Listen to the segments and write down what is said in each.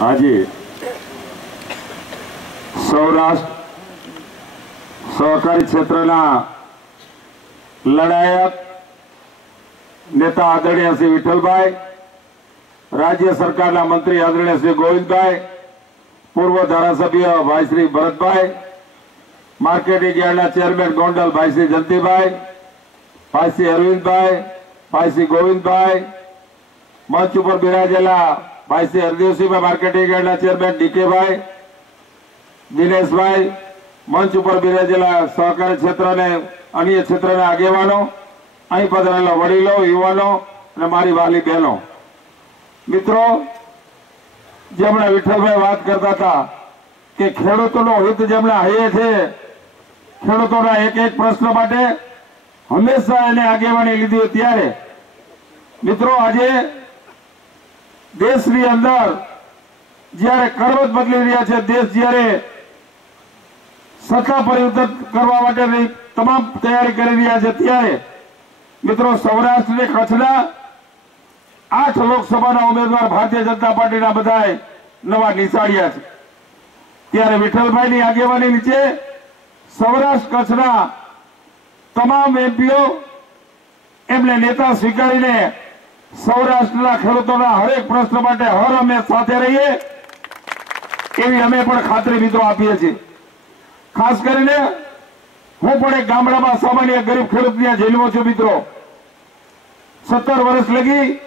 આજે સૌરાષ્ટ્ર સહકારી ક્ષેત્રના લડાયક નેતા આદરણીય શ્રી વિઠ્ઠલભાઈ, રાજ્ય સરકારના મંત્રી આદરણીય શ્રી ગોવિંદભાઈ, પૂર્વ ધારાસભ્ય ભાઈ શ્રી ભરતભાઈ, માર્કેટિંગ યાર્ડના ચેરમેન ગોંડલ ભાઈ શ્રી જયંતિભાઈ, ભાઈ શ્રી અરવિંદભાઈ, ભાઈ શ્રી ગોવિંદભાઈ, મંચ ઉપર બિરાજેલા ભાઈ શ્રી હરદેવસિંહભાઈ, માર્કેટિંગ યાર્ડના ચેરમેન ડીકેભાઈ, દિનેશભાઈ, મંચ ઉપર બિરાજેલા સહકારી ક્ષેત્ર અને અન્ય ક્ષેત્રના આગેવાનો, અહીં પધારેલા વડીલો, યુવાનો અને મારી વાલી બહેનો, મિત્રો, જેમણે વિઠ્ઠલભાઈ વાત કરતા હતા કે ખેડૂતોનો હિત જેમણે હૈયે છે, ખેડૂતોના એક એક પ્રશ્ન માટે હંમેશા એને આગેવાની લીધી, ત્યારે મિત્રો આજે દેશની અંદર જ્યારે કરવત બદલી રહ્યા છે, દેશ જ્યારે સત્તા પરિવર્તન કરવા માટેની તમામ તૈયારી કરી રહ્યા છે, ત્યારે મિત્રો સૌરાષ્ટ્ર અને કચ્છના 8 લોકસભાના ઉમેદવાર ભારતીય જનતા પાર્ટીના બધાએ નવા નિશાળ્યા છે, ત્યારે વિઠ્ઠલભાઈની આગેવાની નીચે સૌરાષ્ટ્ર કચ્છના તમામ એમપીઓ એમને નેતા સ્વીકારીને સૌરાષ્ટ્રના ખેડૂતોના હરેક પ્રશ્ન માટે હર અમે સાથે રહીએ એવી અમે પણ ખાતરી મિત્રો આપીએ છીએ। ખાસ કરીને હું પણ એક ગામડામાં સામાન્ય ગરીબ ખેડૂતની જેલમાં છું મિત્રો। 17 વર્ષ લગી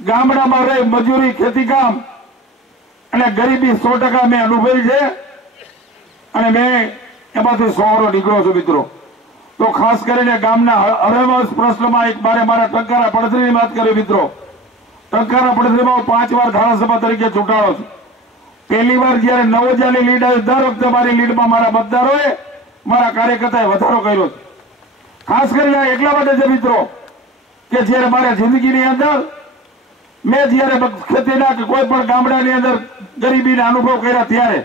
ગામડામાં રહી મજૂરી, ખેતીકામ અને ગરીબી 100% મેં અનુભવી છે અને મેં એમાંથી સવારો નીકળ્યો છું મિત્રો। તો ખાસ કરીને ગામના હરેક પ્રશ્નમાં એક મારા ટંકારા પડધરીની વાત કરી મિત્રો। ટંકારા પડધરીમાં 5 વાર ધારાસભા તરીકે ચૂંટાયો છું। પહેલી વાર જયારે 9000 ની લીડ આવી, દર વખતે મારી લીડમાં મારા મતદારોએ, મારા કાર્યકર્તાએ વધારો કર્યો છે। ખાસ કરીને એટલા માટે છે મિત્રો કે જયારે મારા જિંદગીની અંદર મેં જયારે ખેતીના કે કોઈ પણ ગામડાની અંદર ગરીબીના અનુભવ કર્યા, ત્યારે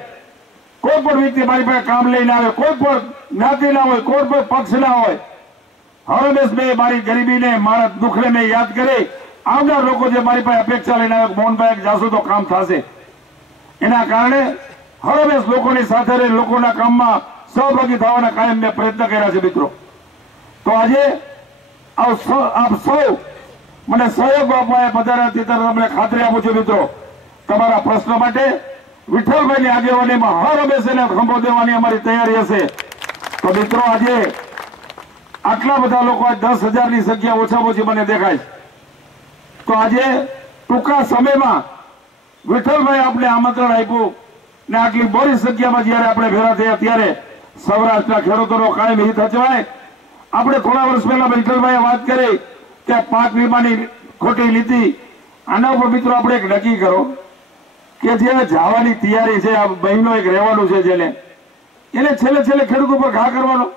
કોઈ પણ વ્યક્તિ મારી પાસે કામ લઈને આવે, કોઈ પણ જ્ઞાતિના હોય, કોઈ પણ પક્ષના હોય, હંમેશ મેં મારી ગરીબીને, મારા દુઃખને મેં યાદ કરી આવનાર લોકો જે મારી પાસે અપેક્ષા લઈને આવે, મોહનભાઈ જાશો તો કામ થશે, એના કારણે હંમેશ લોકોની સાથે રહી લોકોના કામમાં સહભાગી થવાના કાયમ મેં પ્રયત્ન કર્યા છે મિત્રો। તો આજે આપ સૌ મને સહયોગ આપવા બધાથી તમને ખાતરી આપું છું મિત્રો, તમારા પ્રશ્ન માટે વિઠ્ઠલભાઈની આગેવાનીમાં હર હંમેશ એને ખંભો દેવાની અમારી તૈયારી હશે। તો મિત્રો આજે આટલા બધા લોકો, 10,000 ની સંખ્યા ઓછામાં ઓછી મને દેખાય છે। તો આજે ટૂંકા સમયમાં વિઠ્ઠલભાઈ આપણે આમંત્રણ આપ્યું ને આટલી મોટી સંખ્યામાં જયારે આપણે ભેગા થયા, ત્યારે સૌરાષ્ટ્રના ખેડૂતોનો કાયમ હિત હચવાય। આપણે થોડા વર્ષ પહેલા વિઠ્ઠલભાઈએ વાત કરી કે પાક વીમાની ખોટી નીતિ, આના ઉપર મિત્રો આપણે એક નક્કી કરો કે જે જવાની તૈયારી છે, આ મહિનો એક રહેવાનું છે, જેને છેલ્લે ખેડૂત ઉપર ઘા કરવાનો।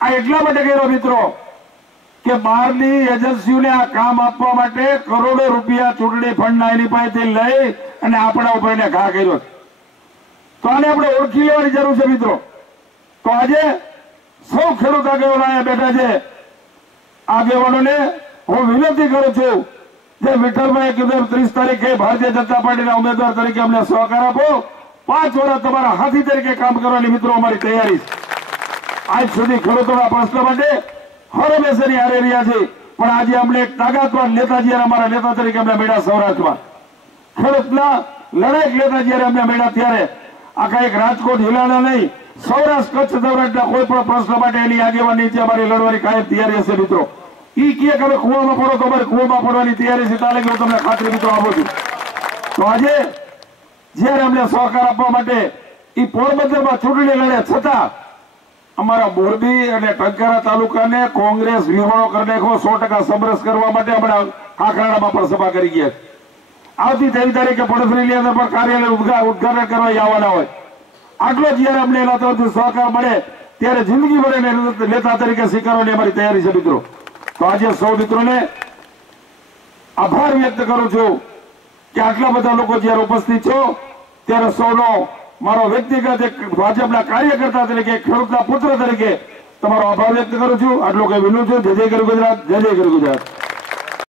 આ એટલા માટે કર્યો મિત્રો કે બહારની એજન્સીઓને આ કામ આપવા માટે કરોડો રૂપિયા ચૂંટણી ફંડના એની પાસેથી લઈ અને આપણા ઉપર એને ઘા કર્યો। તો આને આપણે ઓળખી લેવાની જરૂર છે મિત્રો। તો આજે સૌ ખેડૂત આગેવાનો અહીંયા બેઠા છે, આગેવાનોને હું વિનંતી કરું છું, જે વિઠ્ઠલભાઈએ કીધું 30 તારીખે ભારતીય જનતા પાર્ટીના ઉમેદવાર તરીકે અમને સહકાર આપો, 5 વર્ષ તમારા હાથી તરીકે કામ કરવાની મિત્રો અમારી તૈયારી છે। આજ સુધી ખેડૂતોના પ્રશ્ન માટે હર હંમેશાની હારે રહ્યા છે, પણ આજે અમને એક તાકાતવાન નેતા જયારે અમારા નેતા તરીકે અમને મળ્યા સૌરાષ્ટ્રમાં, ખેડૂતના લડાયક નેતા જયારે અમને મળ્યા, ત્યારે આખા એક રાજકોટ જિલ્લાના નહીં, સૌરાષ્ટ્ર કચ્છ સૌરાષ્ટ્રના કોઈ પણ પ્રશ્ન માટે એની આગેવાની નીચે અમારી લડવાની કાયમ તૈયારી હશે મિત્રો। ઈ કે તમે કુવામાં પડો તો અમારે કુવામાં પડવાની તૈયારી છે, તાલે હું તમને ખાતરી મિત્રો આપું છું। તો આજે જયારે અમને સહકાર આપવા માટે ઈ પોરબંદરમાં ચૂંટણી લડે, છતાં અમારા મોરબી અને ટંકારા તાલુકાને કોંગ્રેસ વિહોણો કરી નાખો, 100% સમરસ કરવા માટે હમણાં ખાખરાડામાં પણ સભા કરી ગયા છે। આવતી 13 તારીખે પડોશરીની અંદર પણ કાર્યાલય ઉદ્ઘાટન કરવા આવવાના હોય। આટલો જયારે અમને એના તરફથી સહકાર મળે, ત્યારે જિંદગી ભર નેતા તરીકે સ્વીકારવાની અમારી તૈયારી છે મિત્રો। તો આજે સૌ મિત્રોને આભાર વ્યક્ત કરું છું કે આટલા બધા લોકો જયારે ઉપસ્થિત છો, ત્યારે સૌનો મારો વ્યક્તિગત એક ભાજપના કાર્યકર્તા તરીકે, ખેડૂતના પુત્ર તરીકે તમારો આભાર વ્યક્ત કરું છું। આટલું કઈ વિનંતી છું। જય જય ગરુ ગુજરાત, જય જય ગરુ ગુજરાત।